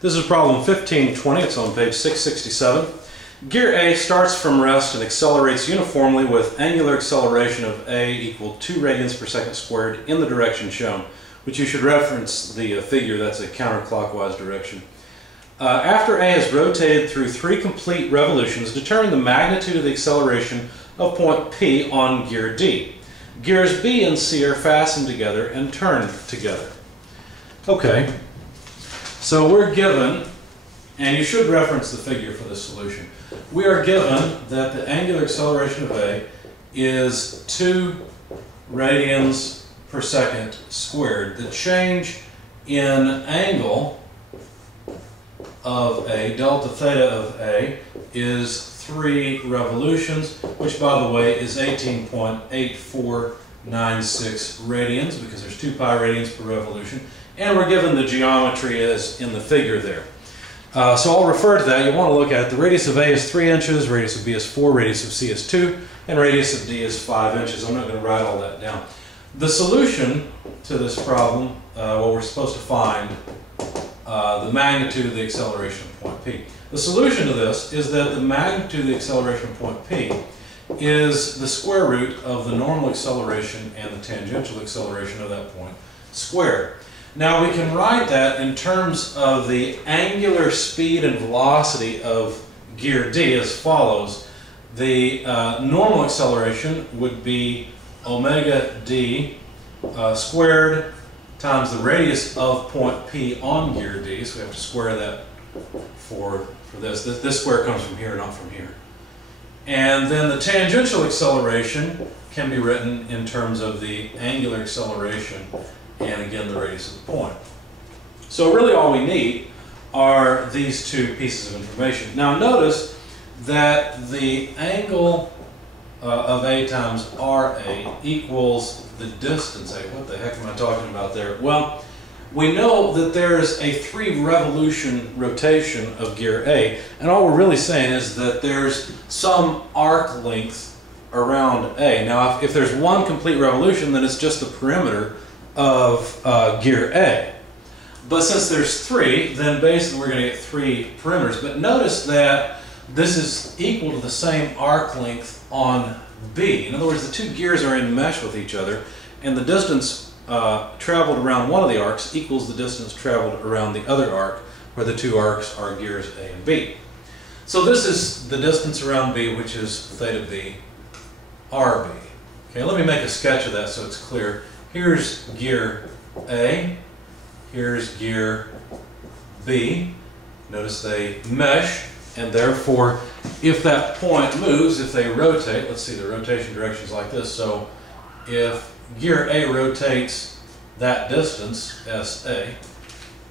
This is problem 1520. It's on page 667. Gear A starts from rest and accelerates uniformly with angular acceleration of A equal 2 radians per second squared in the direction shown, which you should reference the figure. That's a counterclockwise direction. After A has rotated through 3 complete revolutions, determine the magnitude of the acceleration of point P on gear D. Gears B and C are fastened together and turned together. Okay, so we're given, and you should reference the figure for this solution, we are given that the angular acceleration of A is 2 radians per second squared. The change in angle of A, delta theta of A, is 3 revolutions, which by the way is 18.8496 radians, because there's 2 pi radians per revolution, and we're given the geometry as in the figure there. So I'll refer to that. You'll want to look at it. The radius of A is 3 inches, radius of B is 4, radius of C is 2, and radius of D is 5 inches. I'm not going to write all that down. The solution to this problem, what we're supposed to find, the magnitude of the acceleration of point P. The solution to this is that the magnitude of the acceleration of point P is the square root of the normal acceleration and the tangential acceleration of that point squared. Now we can write that in terms of the angular speed and velocity of gear D as follows. The normal acceleration would be omega D squared times the radius of point P on gear D, so we have to square that for this. This square comes from here, not from here. And then the tangential acceleration can be written in terms of the angular acceleration and again the radius of the point. So really all we need are these 2 pieces of information. Now notice that the angle of A times RA equals the distance A. What the heck am I talking about there? Well, we know that there's a 3 revolution rotation of gear A, and all we're really saying is that there's some arc length around A. Now if there's 1 complete revolution, then it's just the perimeter of gear A. But since there's 3, then basically we're going to get 3 perimeters. But notice that this is equal to the same arc length on B. In other words, the 2 gears are in mesh with each other, and the distance traveled around one of the arcs equals the distance traveled around the other arc, where the 2 arcs are gears A and B. So this is the distance around B, which is theta B, RB. Okay, let me make a sketch of that so it's clear. Here's gear A, here's gear B. Notice they mesh, and therefore if that point moves, if they rotate, let's see, the rotation direction is like this, so if gear A rotates that distance, SA,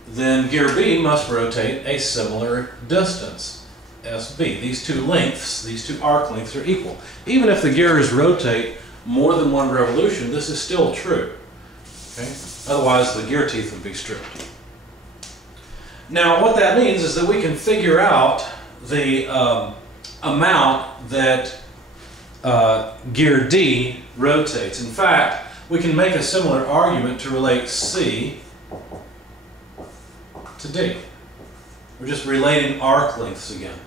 then gear B must rotate a similar distance, SB. These 2 lengths, these 2 arc lengths are equal. Even if the gears rotate more than 1 revolution, this is still true. Okay? Otherwise, the gear teeth would be stripped. Now, what that means is that we can figure out the amount that gear D rotates. In fact, we can make a similar argument to relate C to D. We're just relating arc lengths again.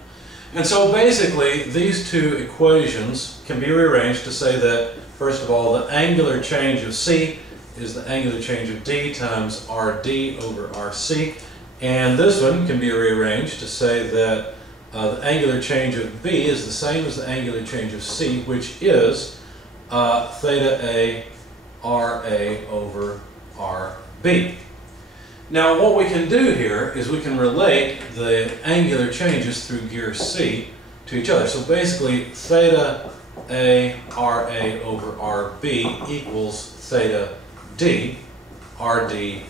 And so basically, these 2 equations can be rearranged to say that, first of all, the angular change of C is the angular change of D times RD over RC. And this one can be rearranged to say that the angular change of B is the same as the angular change of C, which is theta A RA over RB. Now what we can do here is we can relate the angular changes through gear C to each other. So basically theta A RA over RB equals theta D RD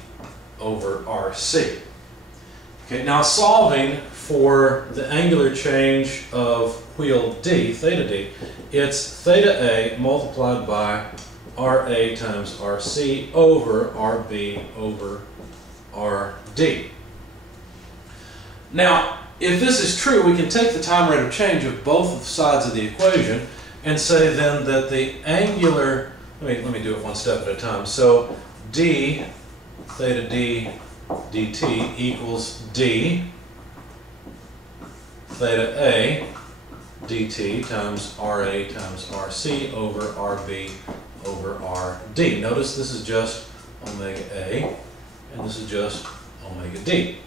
over RC. Okay, now solving for the angular change of wheel D, theta D, it's theta A multiplied by RA times RC over RB over RD. Now, if this is true, we can take the time rate of change of both sides of the equation and say then that the angular, let me do it one step at a time. So D, theta D dt equals d theta a dt times Ra times Rc over Rb over Rd. Notice this is just omega A, and this is just omega D.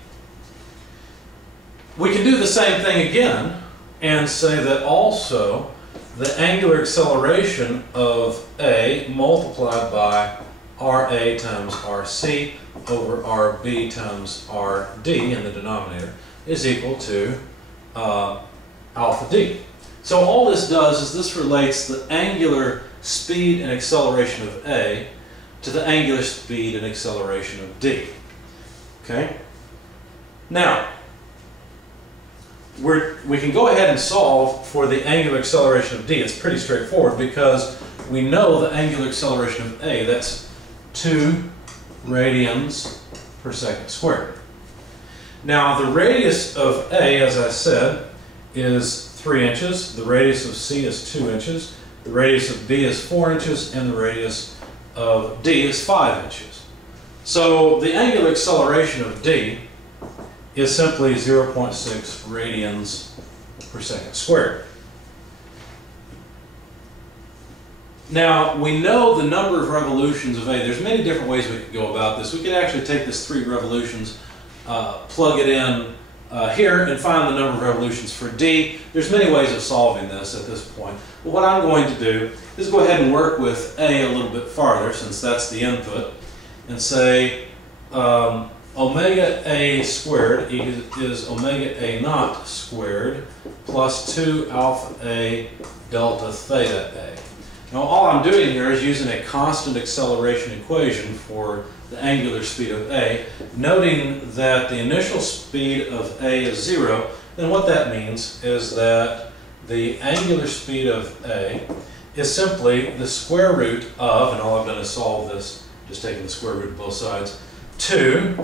We can do the same thing again and say that also the angular acceleration of A multiplied by Ra times Rc over Rb times Rd in the denominator is equal to alpha d. So all this does is this relates the angular speed and acceleration of A to the angular speed and acceleration of D. Okay? Now, we can go ahead and solve for the angular acceleration of D. It's pretty straightforward because we know the angular acceleration of A, that's 2 radians per second squared. Now, the radius of A, as I said, is 3 inches. The radius of C is 2 inches. The radius of B is 4 inches. And the radius of D is 5 inches. So the angular acceleration of D is simply 0.6 radians per second squared. Now, we know the number of revolutions of A. There's many different ways we could go about this. We could actually take this 3 revolutions, plug it in here, and find the number of revolutions for D. There's many ways of solving this at this point. But what I'm going to do is go ahead and work with A a little bit farther, since that's the input, and say omega A squared is omega A naught squared plus 2 alpha A delta theta A. Now all I'm doing here is using a constant acceleration equation for the angular speed of A, noting that the initial speed of A is 0, then what that means is that the angular speed of A is simply the square root of, and all I've done is solve this, just taking the square root of both sides, 2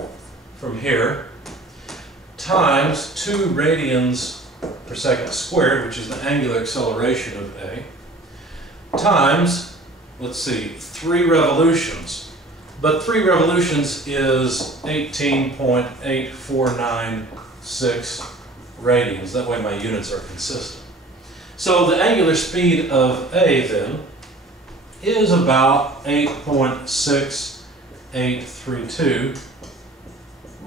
from here times 2 radians per second squared, which is the angular acceleration of A, times, let's see, 3 revolutions. But 3 revolutions is 18.8496 radians. That way my units are consistent. So the angular speed of A then is about 8.6832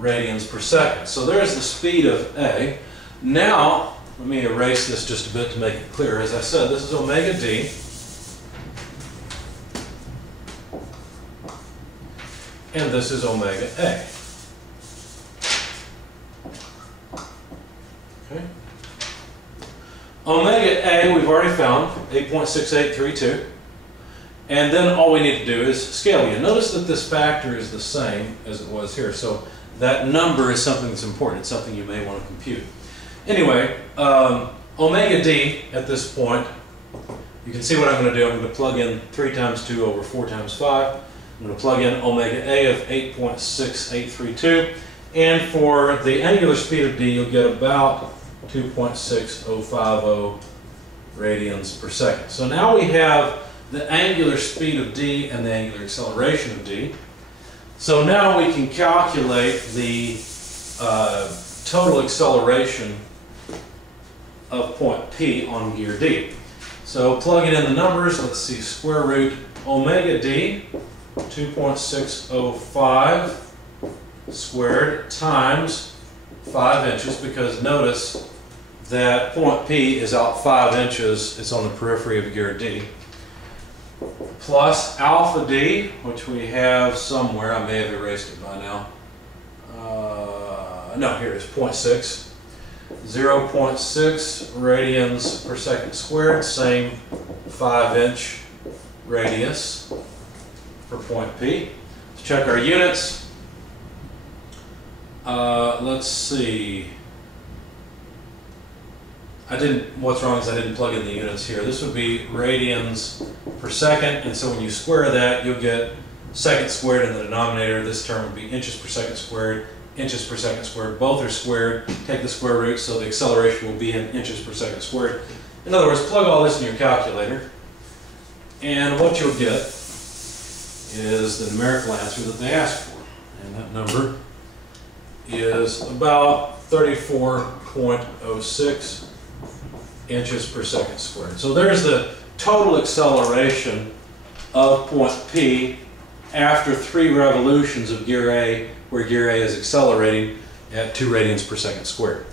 radians per second. So there's the speed of A. Now, let me erase this just a bit to make it clear. As I said, this is omega D. And this is omega A. Okay. Omega A we've already found, 8.6832. And then all we need to do is scale you. Notice that this factor is the same as it was here. So that number is something that's important. It's something you may want to compute. Anyway, omega D at this point, you can see what I'm going to do. I'm going to plug in 3 times 2 over 4 times 5. I'm going to plug in omega A of 8.6832, and for the angular speed of D, you'll get about 2.6050 radians per second. So now we have the angular speed of D and the angular acceleration of D. So now we can calculate the total acceleration of point P on gear D. So plugging in the numbers, let's see, square root omega D, 2.605 squared times 5 inches, because notice that point P is out 5 inches, it's on the periphery of gear D, plus alpha D, which we have somewhere, I may have erased it by now, no, here it is, 0.6, 0.6 radians per second squared, same 5-inch radius for point P. Let's check our units. Let's see. What's wrong is I didn't plug in the units here. This would be radians per second, and so when you square that, you'll get second squared in the denominator. This term would be inches per second squared, inches per second squared. Both are squared. Take the square root, so the acceleration will be in inches per second squared. In other words, plug all this in your calculator, and what you'll get is the numerical answer that they asked for. And that number is about 34.06 inches per second squared. So there's the total acceleration of point P after 3 revolutions of gear A, where gear A is accelerating at 2 radians per second squared.